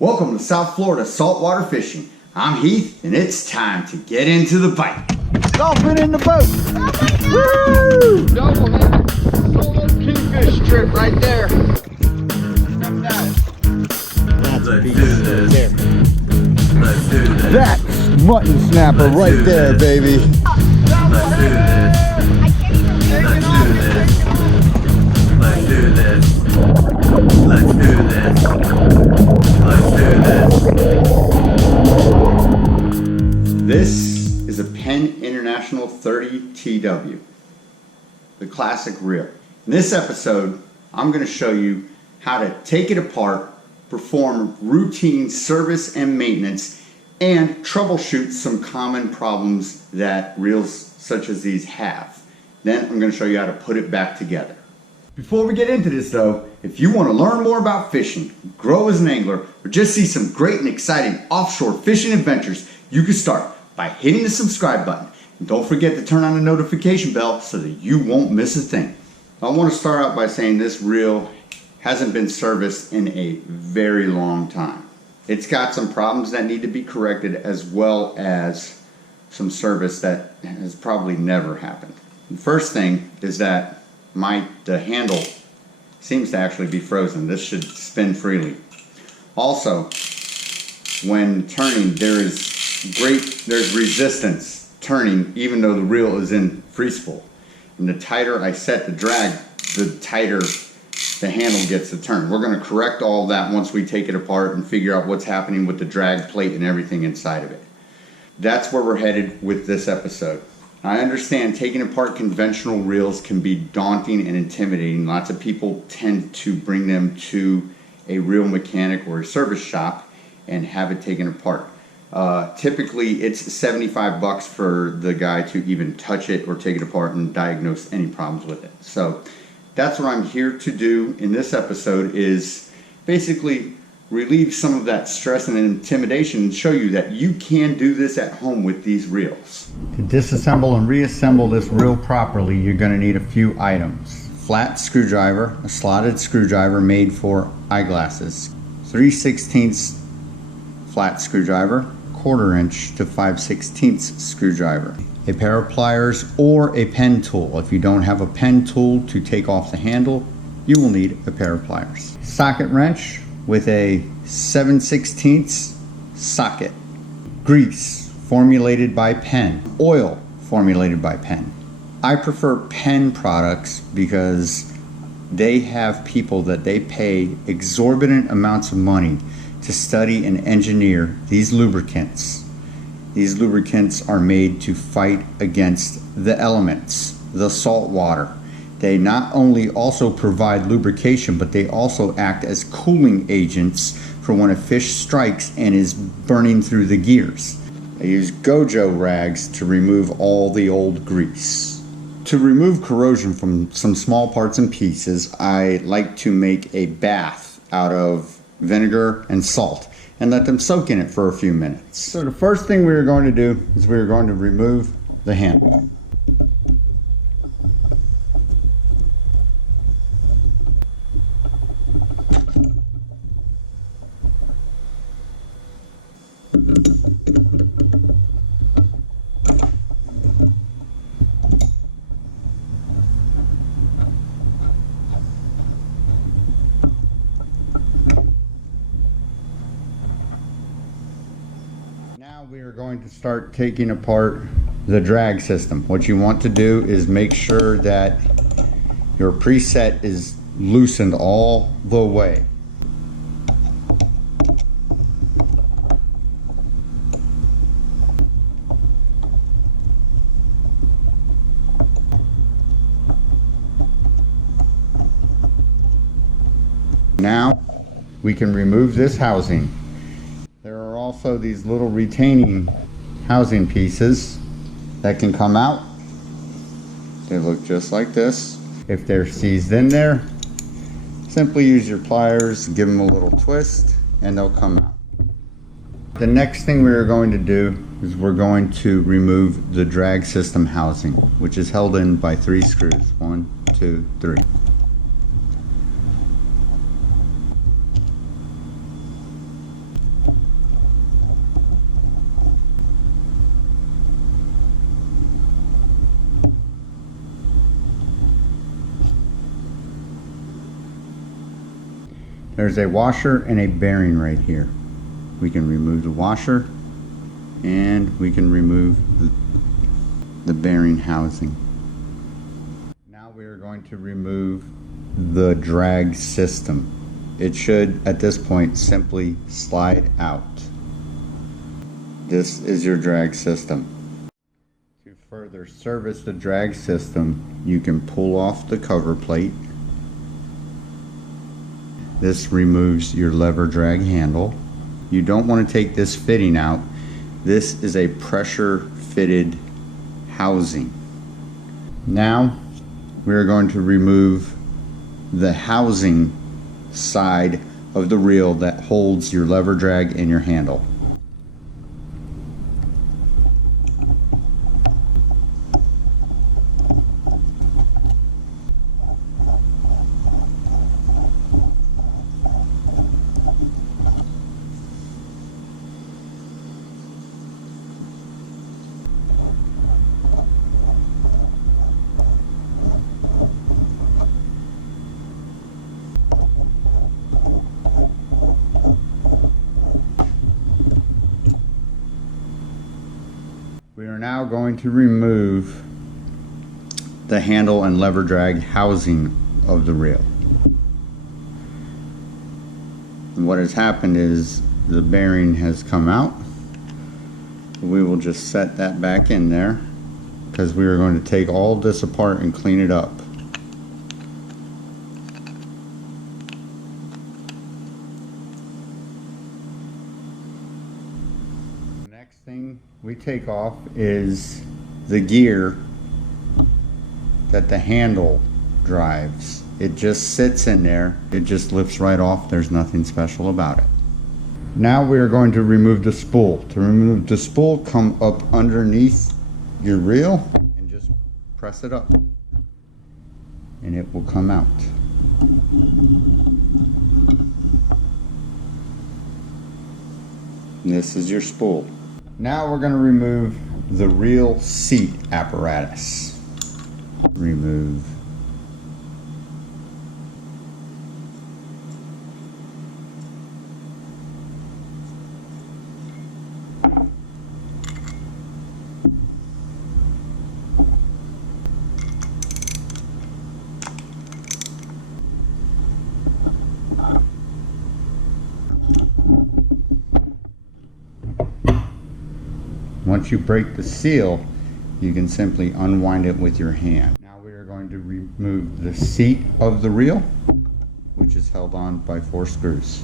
Welcome to South Florida saltwater fishing. I'm Heath, and it's time to get into the bite. Dolphin in the boat. Woo! Double headed solo kingfish trip right there. Let's do this. Let's do this. That's mutton snapper right there, baby. Let's do this. Let's do this. Let's do this. Let's do this. This is a Penn International 30 TW, the classic reel. In this episode, I'm going to show you how to take it apart, perform routine service and maintenance, and troubleshoot some common problems that reels such as these have. Then I'm going to show you how to put it back together. Before we get into this though, if you want to learn more about fishing, grow as an angler, or just see some great and exciting offshore fishing adventures, you can start by hitting the subscribe button. And don't forget to turn on the notification bell so that you won't miss a thing. I want to start out by saying this reel hasn't been serviced in a very long time. It's got some problems that need to be corrected, as well as some service that has probably never happened. The first thing is that the handle seems to actually be frozen. This should spin freely. Also, when turning, there's resistance turning even though the reel is in free spool. And the tighter I set the drag, the tighter the handle gets to turn. We're going to correct all of that once we take it apart and figure out what's happening with the drag plate and everything inside of it. That's where we're headed with this episode. I understand taking apart conventional reels can be daunting and intimidating. Lots of people tend to bring them to a reel mechanic or a service shop and have it taken apart. Typically it's $75 for the guy to even touch it or take it apart and diagnose any problems with it. So that's what I'm here to do in this episode, is basically relieve some of that stress and intimidation and show you that you can do this at home with these reels. To disassemble and reassemble this reel properly, you're going to need a few items. Flat screwdriver, a slotted screwdriver made for eyeglasses, 3/16 flat screwdriver, 1/4 inch to 5/16 screwdriver, a pair of pliers or a pen tool. If you don't have a pen tool to take off the handle, you will need a pair of pliers. Socket wrench with a 7/16 socket. Grease formulated by Penn. Oil formulated by Penn. I prefer Penn products because they have people that they pay exorbitant amounts of money to study and engineer these lubricants. These lubricants are made to fight against the elements, the salt water. They not only also provide lubrication, but they also act as cooling agents for when a fish strikes and is burning through the gears. I use Gojo rags to remove all the old grease. To remove corrosion from some small parts and pieces, I like to make a bath out of vinegar and salt and let them soak in it for a few minutes. So the first thing we are going to do is we are going to remove the handle. Now we are going to start taking apart the drag system. What you want to do is make sure that your preset is loosened all the way. Now we can remove this housing. There are also these little retaining housing pieces that can come out. They look just like this. If they're seized in there, simply use your pliers, give them a little twist, and they'll come out. The next thing we are going to do is we're going to remove the drag system housing, which is held in by 3 screws. 1, 2, 3. There's a washer and a bearing right here. We can remove the washer and we can remove the bearing housing. Now we are going to remove the drag system. It should, at this point, simply slide out. This is your drag system. To further service the drag system, you can pull off the cover plate. This removes your lever drag handle. You don't want to take this fitting out. This is a pressure fitted housing. Now we're going to remove the housing side of the reel that holds your lever drag and your handle. We are now going to remove the handle and lever drag housing of the reel. And what has happened is the bearing has come out. We will just set that back in there because we are going to take all this apart and clean it up. The next thing we take off is the gear that the handle drives. It just sits in there. It just lifts right off. There's nothing special about it. Now we are going to remove the spool. To remove the spool, come up underneath your reel and just press it up and it will come out. And this is your spool. Now we're going to remove the reel seat apparatus. Remove. Once you break the seal, you can simply unwind it with your hand. Now we are going to remove the seat of the reel, which is held on by 4 screws.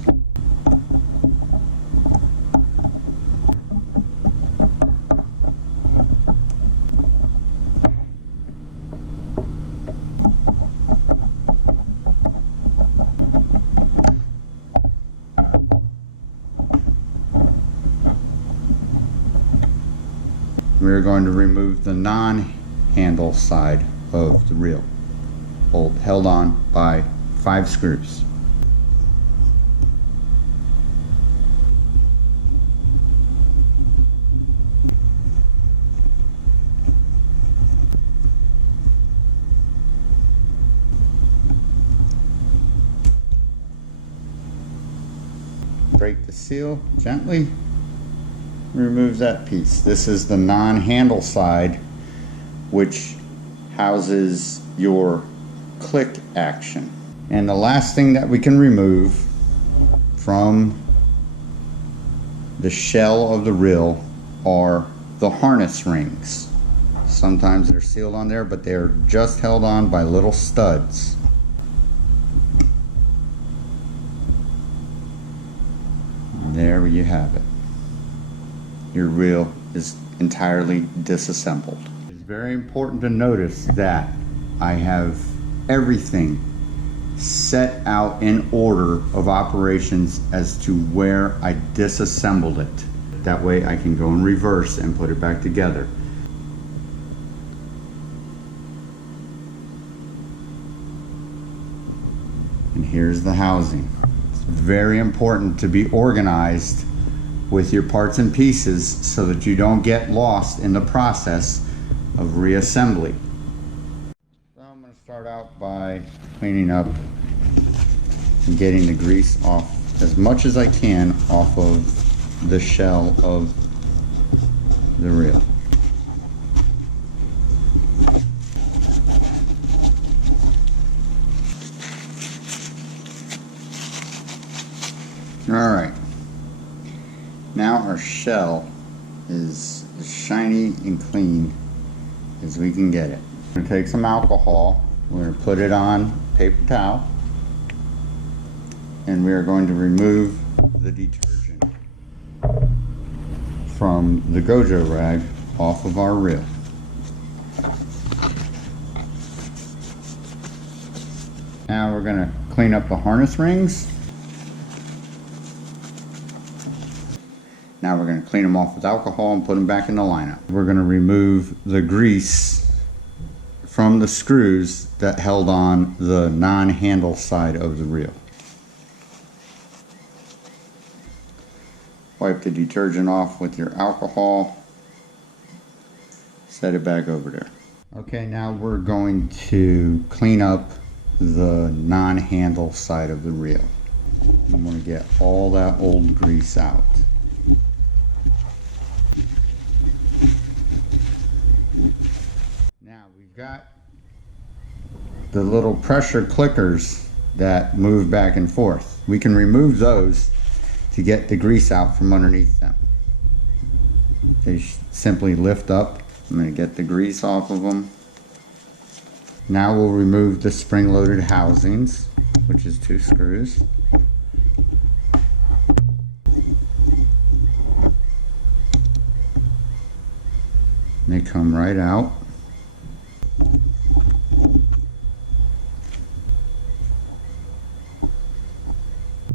We're going to remove the non-handle side of the reel, held on by 5 screws. Break the seal gently. Remove that piece. This is the non-handle side, which houses your click action. And the last thing that we can remove from the shell of the reel are the harness rings. Sometimes they're sealed on there, but they're just held on by little studs. And there you have it. Your reel is entirely disassembled. It's very important to notice that I have everything set out in order of operations as to where I disassembled it. That way I can go in reverse and put it back together. And here's the housing. It's very important to be organized with your parts and pieces so that you don't get lost in the process of reassembly. So I'm going to start out by cleaning up and getting the grease off as much as I can off of the shell of the reel. Alright, now our shell is as shiny and clean as we can get it. We're going to take some alcohol, we're going to put it on paper towel, and we are going to remove the detergent from the Gojo rag off of our reel. Now we're going to clean up the harness rings. Now we're going to clean them off with alcohol and put them back in the lineup. We're going to remove the grease from the screws that held on the non-handle side of the reel. Wipe the detergent off with your alcohol. Set it back over there. Okay, now we're going to clean up the non-handle side of the reel. I'm going to get all that old grease out. Now we've got the little pressure clickers that move back and forth. We can remove those to get the grease out from underneath them. They simply lift up. I'm going to get the grease off of them. Now we'll remove the spring-loaded housings, which is 2 screws. They come right out.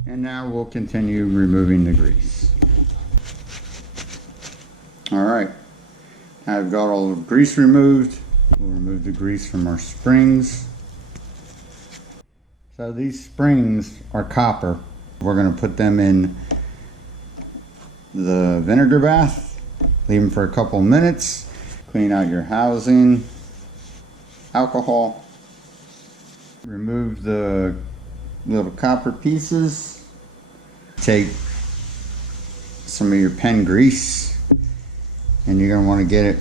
And now we'll continue removing the grease. Alright, I've got all the grease removed. We'll remove the grease from our springs. So these springs are copper. We're going to put them in the vinegar bath, leave them for a couple minutes, clean out your housing, alcohol, remove the little copper pieces, take some of your Penn grease, and you're going to want to get it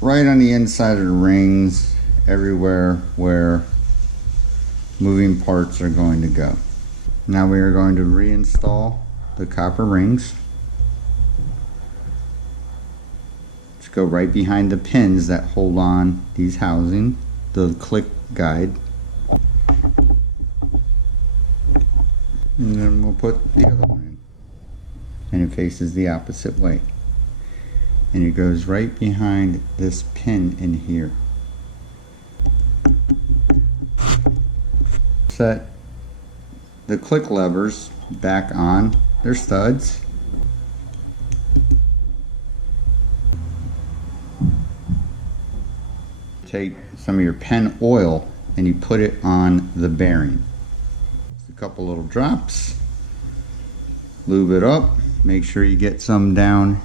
right on the inside of the rings, everywhere where moving parts are going to go. Now we are going to reinstall the copper rings. Let's go right behind the pins that hold on these housings, the click guide. And then we'll put the other one in. And it faces the opposite way. And it goes right behind this pin in here. Set the click levers back on their studs. Take some of your Penn oil and you put it on the bearing. Just a couple little drops. Lube it up. Make sure you get some down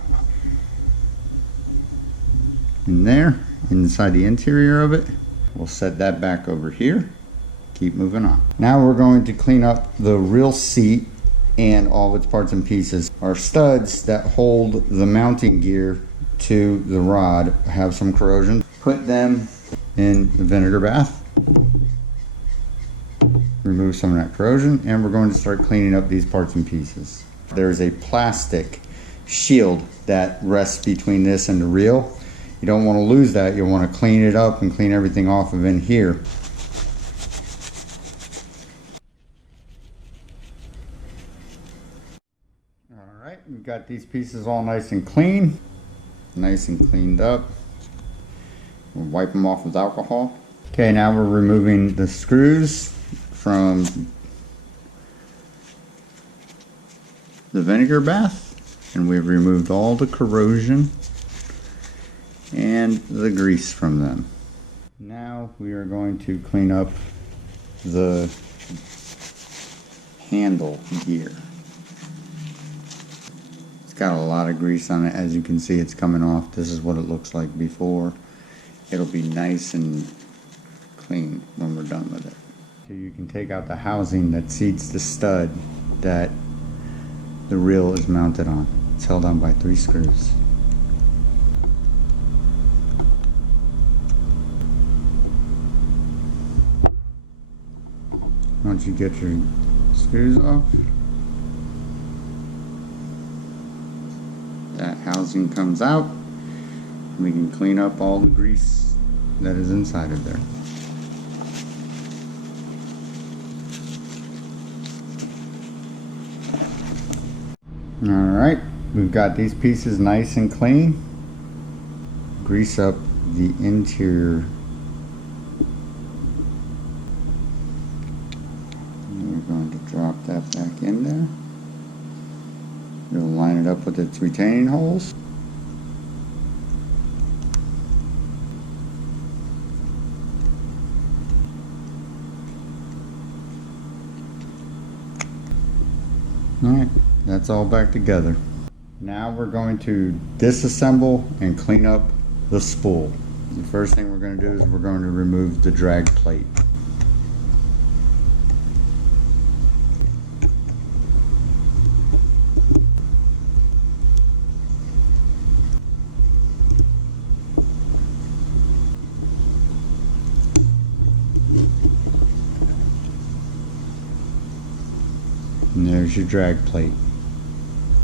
in there, inside the interior of it. We'll set that back over here. Keep moving on. Now we're going to clean up the reel seat and all of its parts and pieces. Our studs that hold the mounting gear to the rod have some corrosion. Put them in the vinegar bath. Remove some of that corrosion, and we're going to start cleaning up these parts and pieces. There's a plastic shield that rests between this and the reel. You don't want to lose that. You'll want to clean it up and clean everything off of in here. Alright, we've got these pieces all nice and clean. Nice and cleaned up. We'll wipe them off with alcohol. Okay, now we're removing the screws from the vinegar bath. And we've removed all the corrosion and the grease from them. Now we are going to clean up the handle gear. It's got a lot of grease on it. As you can see, it's coming off. This is what it looks like before. It'll be nice and clean when we're done with it. to, you can take out the housing that seats the stud that the reel is mounted on. It's held on by 3 screws. Once you get your screws off, that housing comes out, and we can clean up all the grease that is inside of there. Alright, we've got these pieces nice and clean. Grease up the interior. And we're going to drop that back in there. We'll line it up with its retaining holes. Alright, that's all back together. Now we're going to disassemble and clean up the spool. The first thing we're going to do is we're going to remove the drag plate. And there's your drag plate.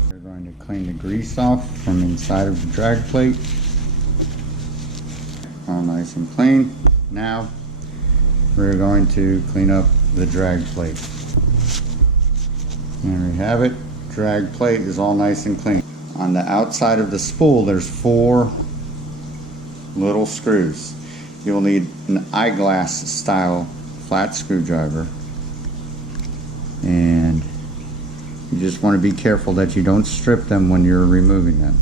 We're going to clean the grease off from inside of the drag plate. All nice and clean. Now we're going to clean up the drag plate. There we have it. Drag plate is all nice and clean. On the outside of the spool there's 4 little screws. You'll need an eyeglass style flat screwdriver, and you just want to be careful that you don't strip them when you're removing them.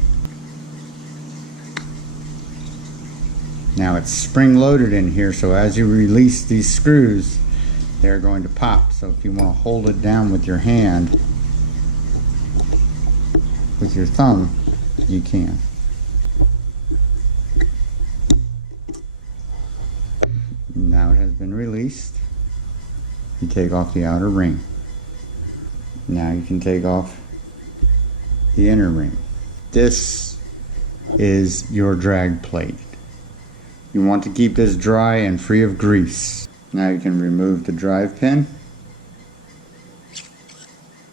Now it's spring loaded in here, so as you release these screws, they're going to pop. So if you want to hold it down with your hand, with your thumb, you can. Now it has been released. You take off the outer ring. Now you can take off the inner ring. This is your drag plate. You want to keep this dry and free of grease. Now you can remove the drive pin.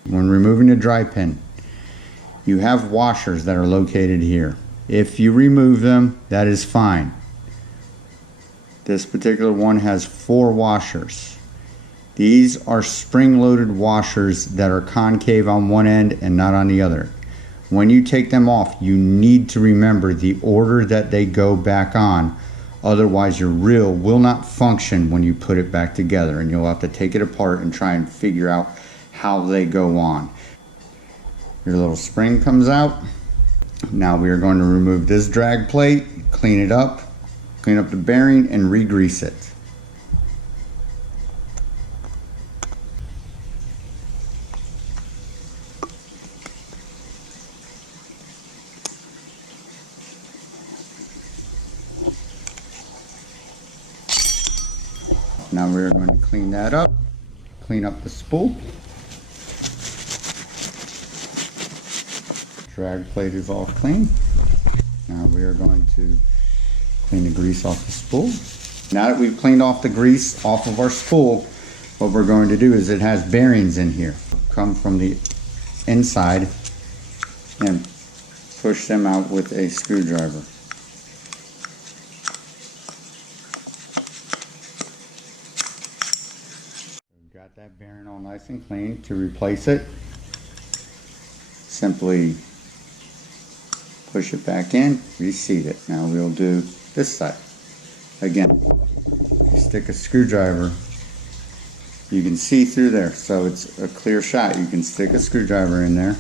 When removing the drive pin, you have washers that are located here. If you remove them, that is fine. This particular one has 4 washers. These are spring-loaded washers that are concave on one end and not on the other. When you take them off, you need to remember the order that they go back on. Otherwise, your reel will not function when you put it back together, and you'll have to take it apart and try and figure out how they go on. Your little spring comes out. Now we are going to remove this drag plate, clean it up, clean up the bearing, and re-grease it. Now we're going to clean that up, clean up the spool. Drag plate is all clean. Now we are going to clean the grease off the spool. Now that we've cleaned off the grease off of our spool, what we're going to do is it has bearings in here. Come from the inside and push them out with a screwdriver. Got that bearing all nice and clean. To replace it, simply push it back in, reseat it. Now we'll do this side. Again, you stick a screwdriver, you can see through there, so it's a clear shot. You can stick a screwdriver in there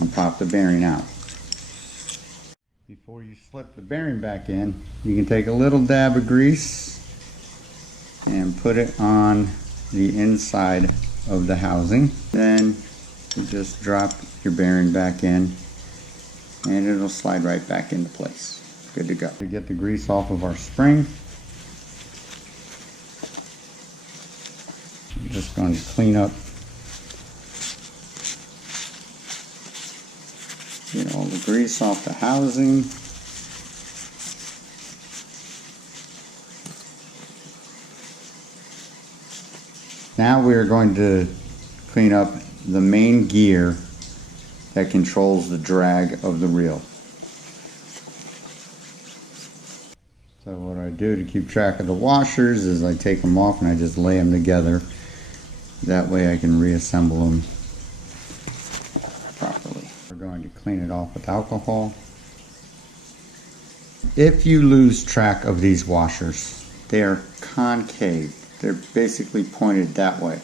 and pop the bearing out. Before you slip the bearing back in, you can take a little dab of grease and put it on the inside of the housing. Then you just drop your bearing back in and it'll slide right back into place. Good to go. To get the grease off of our spring, just going to clean up, get all the grease off the housing. Now we are going to clean up the main gear that controls the drag of the reel. So what I do to keep track of the washers is I take them off and I just lay them together. That way I can reassemble them properly. We're going to clean it off with alcohol. If you lose track of these washers, they are concave. They're basically pointed that way.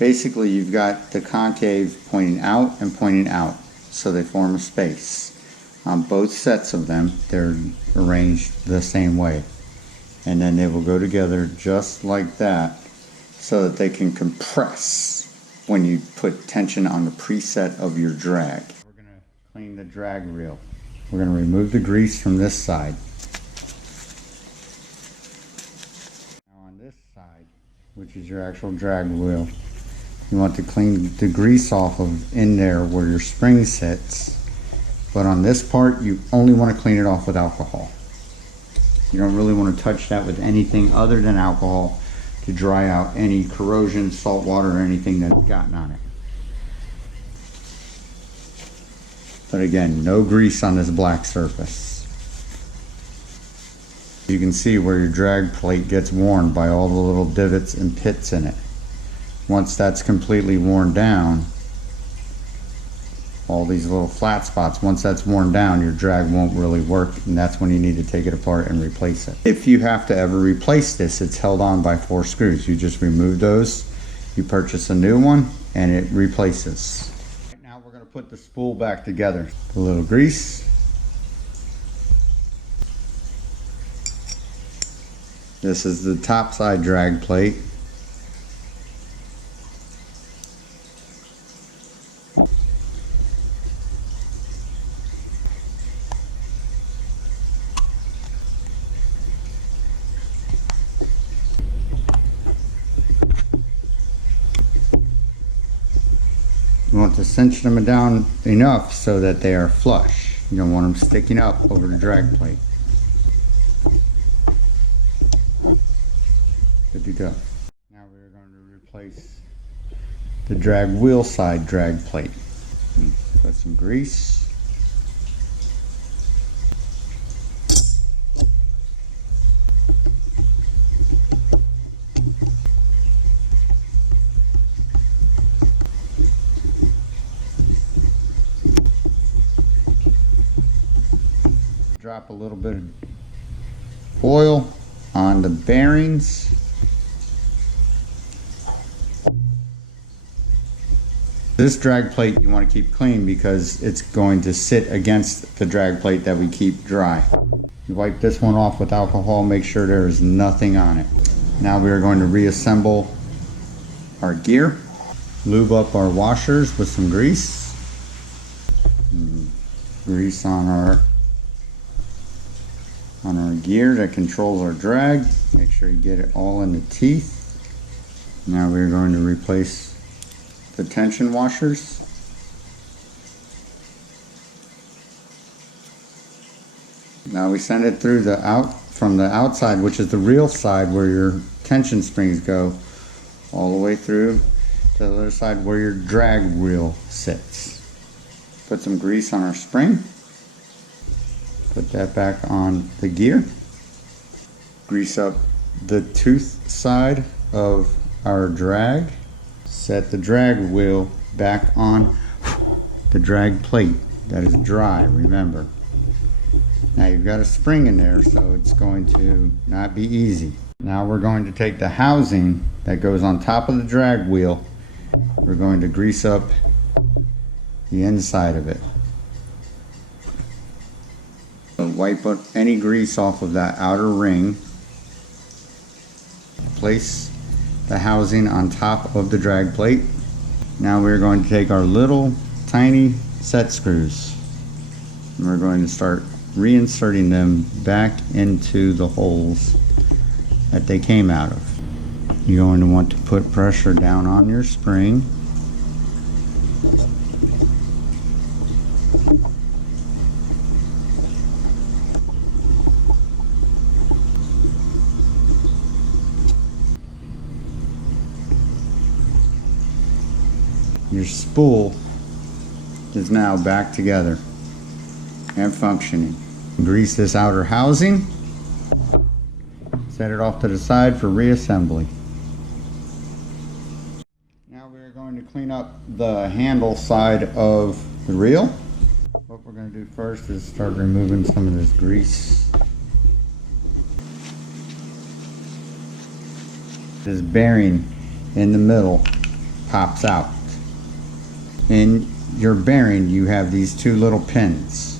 Basically, you've got the concave pointing out and pointing out, so they form a space. On both sets of them, they're arranged the same way. And then they will go together just like that, so that they can compress when you put tension on the preset of your drag. We're going to clean the drag reel. We're going to remove the grease from this side. Now on this side, which is your actual drag wheel, you want to clean the grease off of in there where your spring sits. But on this part, you only want to clean it off with alcohol. You don't really want to touch that with anything other than alcohol to dry out any corrosion, salt water, or anything that's gotten on it. But again, no grease on this black surface. You can see where your drag plate gets worn by all the little divots and pits in it. Once that's completely worn down, all these little flat spots, once that's worn down, your drag won't really work, and that's when you need to take it apart and replace it. If you have to ever replace this, it's held on by 4 screws. You just remove those, you purchase a new one, and it replaces. Right now we're going to put the spool back together. A little grease. This is the top side drag plate. You want to cinch them down enough so that they are flush. You don't want them sticking up over the drag plate. Good to go. Now we're going to replace the drag wheel side drag plate. Put some grease. Drop a little bit of oil on the bearings. This drag plate you want to keep clean because it's going to sit against the drag plate that we keep dry. You wipe this one off with alcohol, make sure there is nothing on it. Now we are going to reassemble our gear. Lube up our washers with some grease. Grease on our gear that controls our drag. Make sure you get it all in the teeth. Now we're going to replace the tension washers. Now we send it through from the outside, which is the reel side where your tension springs go, all the way through to the other side where your drag wheel sits. Put some grease on our spring. Put that back on the gear. Grease up the tooth side of our drag. Set the drag wheel back on the drag plate that is dry, remember. Now you've got a spring in there, so it's going to not be easy. Now we're going to take the housing that goes on top of the drag wheel. We're going to grease up the inside of it. Wipe up any grease off of that outer ring. Place the housing on top of the drag plate. Now we're going to take our little tiny set screws and we're going to start reinserting them back into the holes that they came out of. You're going to want to put pressure down on your spring. Your spool is now back together and functioning. Grease this outer housing. Set it off to the side for reassembly. Now we're going to clean up the handle side of the reel. What we're going to do first is start removing some of this grease. This bearing in the middle pops out. In your bearing you have these two little pins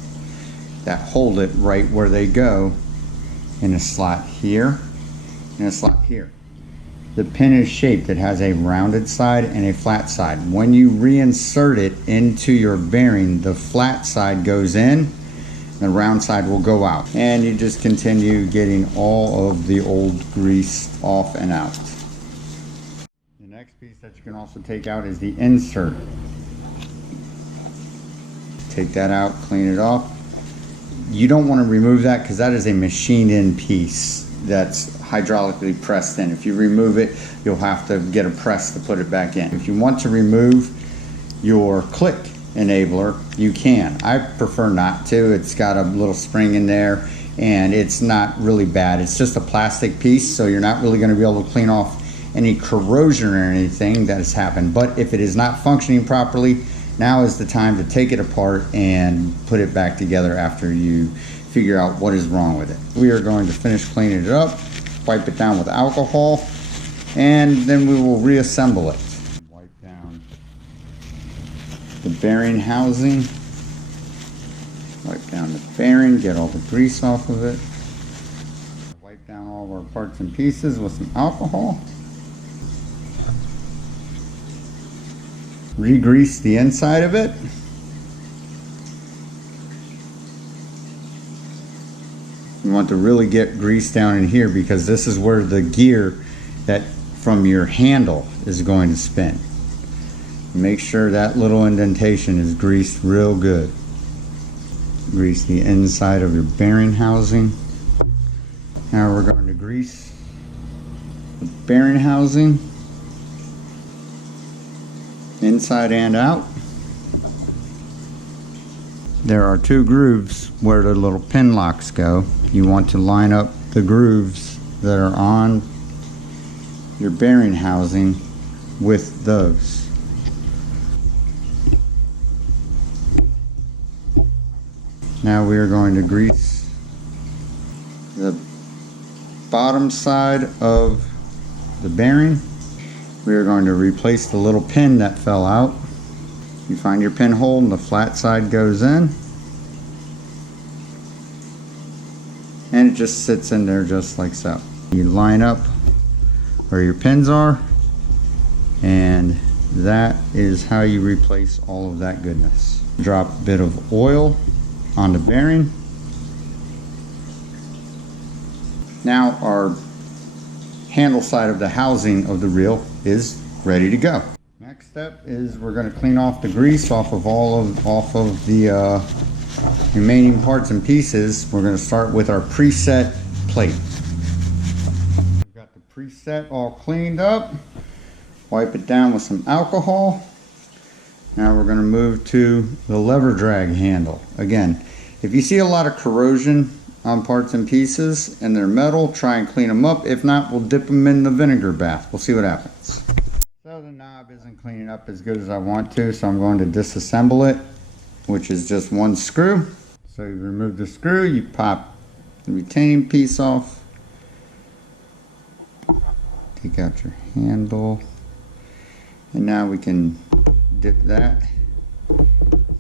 that hold it right where they go, in a slot here and a slot here. The pin is shaped. It has a rounded side and a flat side. When you reinsert it into your bearing, the flat side goes in, the round side will go out. And you just continue getting all of the old grease off and out. The next piece that you can also take out is the insert. Take that out, clean it off. You don't want to remove that because that is a machined-in piece that's hydraulically pressed in. If you remove it, you'll have to get a press to put it back in. If you want to remove your click enabler, you can. I prefer not to. It's got a little spring in there and it's not really bad. It's just a plastic piece, so you're not really going to be able to clean off any corrosion or anything that has happened. But if it is not functioning properly, now is the time to take it apart and put it back together after you figure out what is wrong with it. We are going to finish cleaning it up, wipe it down with alcohol, and then we will reassemble it. Wipe down the bearing housing, wipe down the bearing, get all the grease off of it. Wipe down all of our parts and pieces with some alcohol. Re-grease the inside of it. You want to really get grease down in here because this is where the gear that from your handle is going to spin. Make sure that little indentation is greased real good. Grease the inside of your bearing housing. Now we're going to grease the bearing housing, inside and out. There are two grooves where the little pin locks go. You want to line up the grooves that are on your bearing housing with those. Now we are going to grease the bottom side of the bearing. We are going to replace the little pin that fell out. You find your pin hole and the flat side goes in. And it just sits in there just like so. You line up where your pins are, and that is how you replace all of that goodness. Drop a bit of oil on the bearing. Now our handle side of the housing of the reel is ready to go. Next step is we're going to clean off the grease off of the remaining parts and pieces. We're going to start with our preset plate. We've got the preset all cleaned up. Wipe it down with some alcohol. Now we're going to move to the lever drag handle. Again, if you see a lot of corrosion on parts and pieces and they're metal, try and clean them up. If not, we'll dip them in the vinegar bath. We'll see what happens. So the knob isn't cleaning up as good as I want to, so I'm going to disassemble it, which is just one screw. So you remove the screw, you pop the retaining piece off, take out your handle, and now we can dip that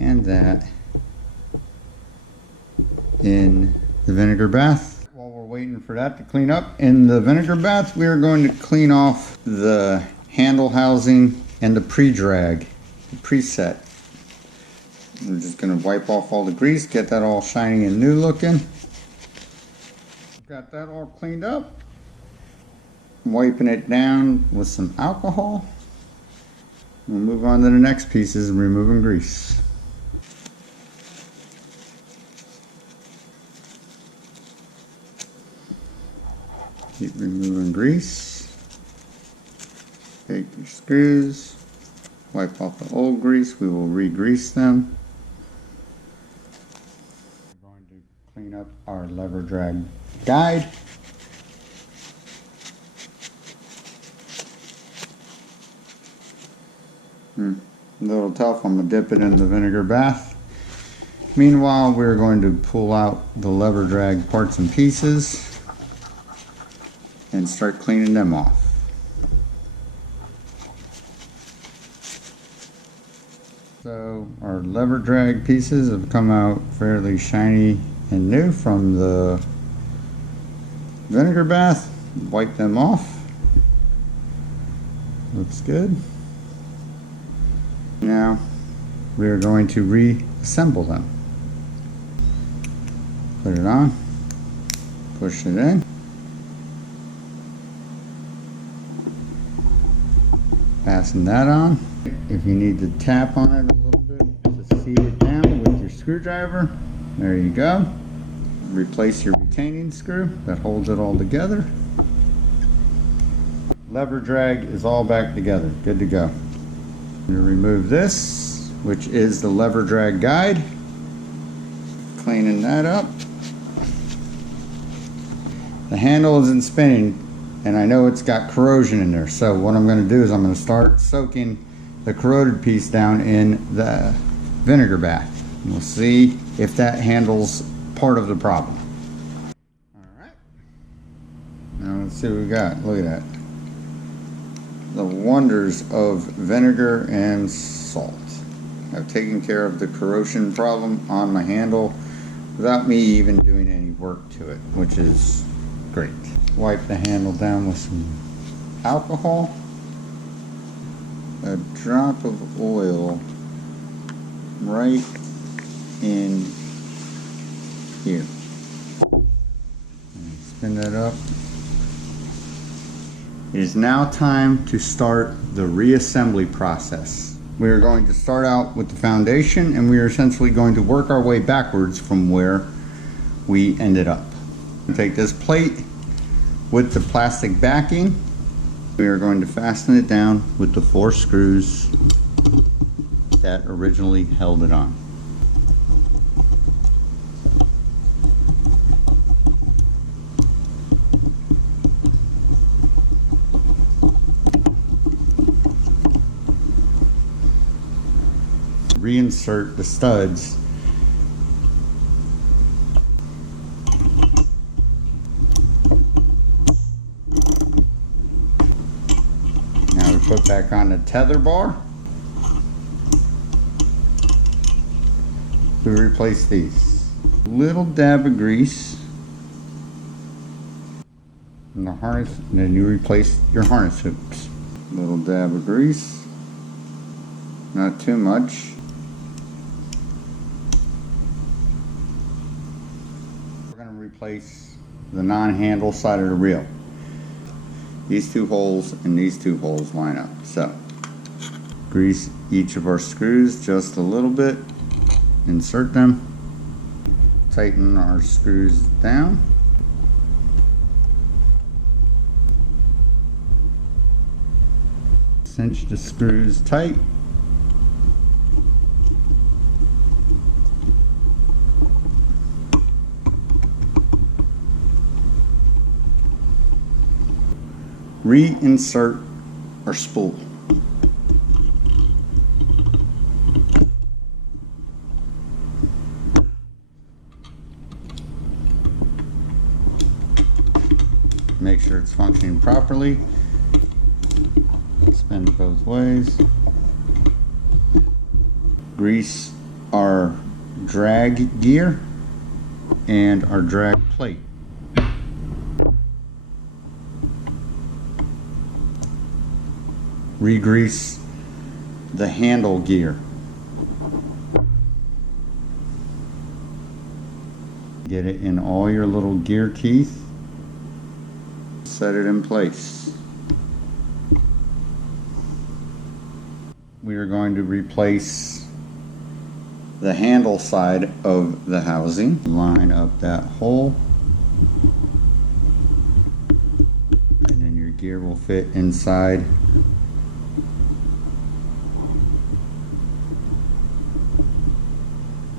and that in the vinegar bath. While we're waiting for that to clean up in the vinegar bath, we are going to clean off the handle housing and the pre-drag, the preset. I'm just going to wipe off all the grease, get that all shiny and new looking. Got that all cleaned up. wiping it down with some alcohol. We'll move on to the next pieces and removing grease. Keep removing grease. Take your screws, wipe off the old grease. We will re-grease them. We're going to clean up our lever drag guide. A little tough. I'm going to dip it in the vinegar bath. Meanwhile, we're going to pull out the lever drag parts and pieces and start cleaning them off. So our lever drag pieces have come out fairly shiny and new from the vinegar bath. Wipe them off. Looks good. Now we are going to reassemble them. Put it on, push it in. Fasten that on. If you need to tap on it a little bit to seat it down with your screwdriver, there you go. Replace your retaining screw that holds it all together. Lever drag is all back together, good to go. I'm going to remove this, which is the lever drag guide. Cleaning that up. The handle isn't spinning, and I know it's got corrosion in there, so what I'm going to do is I'm going to start soaking the corroded piece down in the vinegar bath. And we'll see if that handles part of the problem. Alright, now let's see what we got. Look at that. The wonders of vinegar and salt. I've taken care of the corrosion problem on my handle without me even doing any work to it, which is great. Wipe the handle down with some alcohol, a drop of oil right in here. And spin that up. It is now time to start the reassembly process. We are going to start out with the foundation, and we are essentially going to work our way backwards from where we ended up. Take this plate with the plastic backing. We are going to fasten it down with the 4 screws that originally held it on. Reinsert the studs now. We put back on the tether bar. We replace these. Little dab of grease in the harness, and then you replace your harness hoops. Little dab of grease, not too much. Replace the non-handle side of the reel. These 2 holes and these 2 holes line up. So grease each of our screws just a little bit, insert them, tighten our screws down, cinch the screws tight. Reinsert our spool. Make sure it's functioning properly. Spin both ways. Grease our drag gear and our drag plate. Re-grease the handle gear. Get it in all your little gear teeth. set it in place. We are going to replace the handle side of the housing. Line up that hole, and then your gear will fit inside.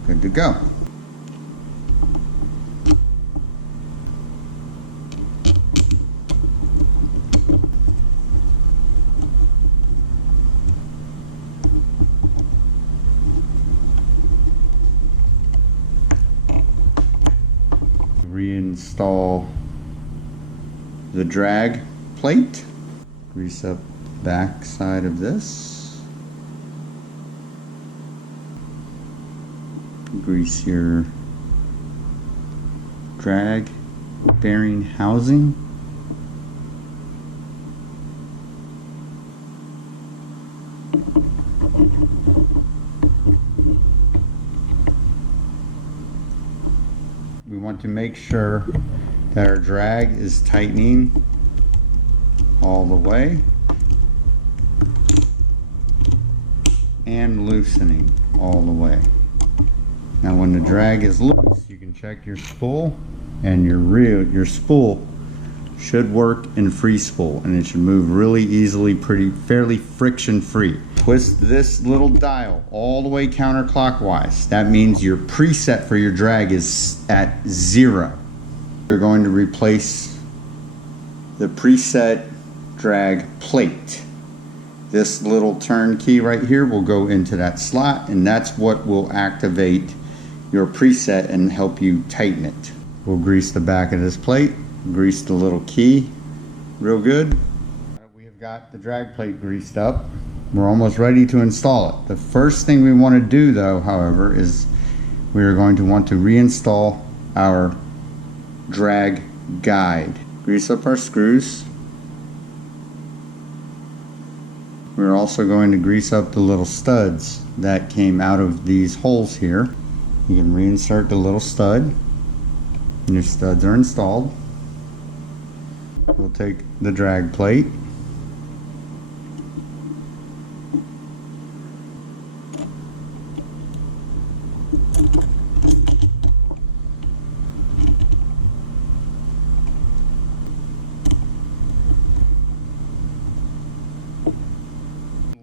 Good to go. Reinstall the drag plate. Grease up the back side of this. Grease your drag bearing housing. We want to make sure that our drag is tightening all the way and loosening all the way. Now when the drag is loose, you can check your spool, and your spool should work in free spool, and it should move really easily, fairly friction free. Twist this little dial all the way counterclockwise. That means your preset for your drag is at 0. You're going to replace the preset drag plate. This little turn key right here will go into that slot, and that's what will activate your preset and help you tighten it. We'll grease the back of this plate, grease the little key real good. We have got the drag plate greased up. We're almost ready to install it. The first thing we want to do though, however, is we are going to want to reinstall our drag guide. Grease up our screws. We're also going to grease up the little studs that came out of these holes here. You can reinsert the little stud, and your studs are installed. We'll take the drag plate,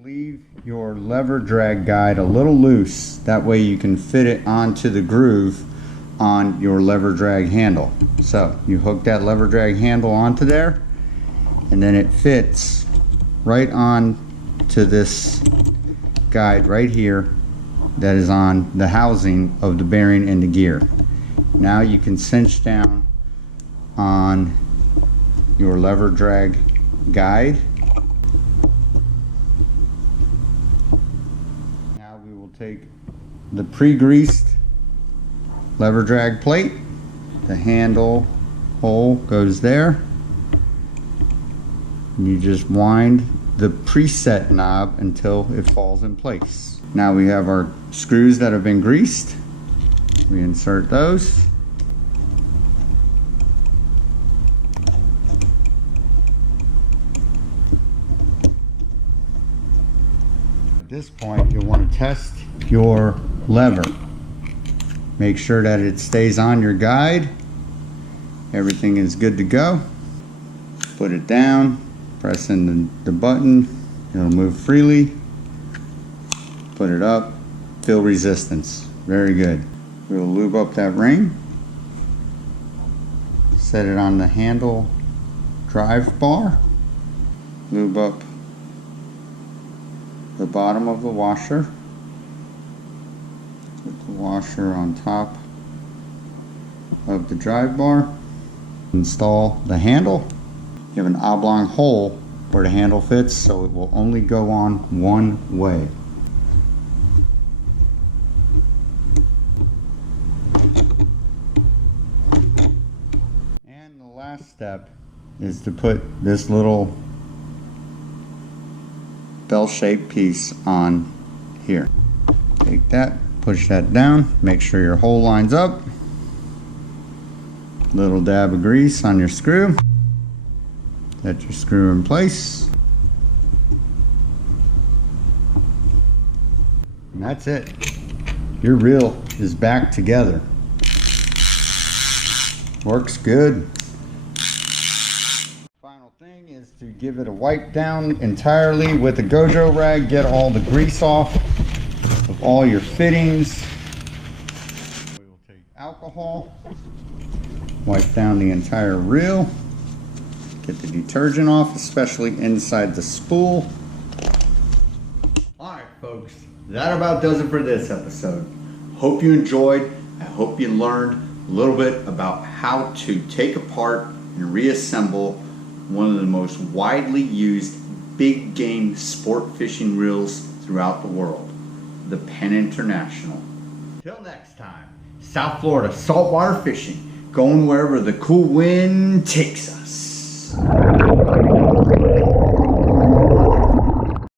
leave your lever drag guide a little loose. That way you can fit it onto the groove on your lever drag handle. So you hook that lever drag handle onto there, and then it fits right on to this guide right here that is on the housing of the bearing and the gear. Now you can cinch down on your lever drag guide. Now we will take the pre-greased lever drag plate, the handle hole goes there, and you just wind the preset knob until it falls in place. Now we have our screws that have been greased. We insert those. At this point, you'll want to test your lever. Make sure that it stays on your guide. Everything is good to go. Put it down, press in the button, it'll move freely. Put it up, feel resistance. Very good. We'll lube up that ring. Set it on the handle drive bar. Lube up the bottom of the washer. Put the washer on top of the drive bar. Install the handle. You have an oblong hole where the handle fits, so it will only go on one way. And the last step is to put this little bell-shaped piece on here. Take that, push that down, make sure your hole lines up. Little dab of grease on your screw. Let your screw in place. And that's it. Your reel is back together. Works good. Final thing is to give it a wipe down entirely with a Gojo rag. Get all the grease off of all your fittings. We will take alcohol, wipe down the entire reel. Get the detergent off, especially inside the spool. Alright folks, that about does it for this episode. Hope you enjoyed. I hope you learned a little bit about how to take apart and reassemble one of the most widely used big game sport fishing reels throughout the world, the Penn International. Till next time, South Florida saltwater fishing, going wherever the cool wind takes us.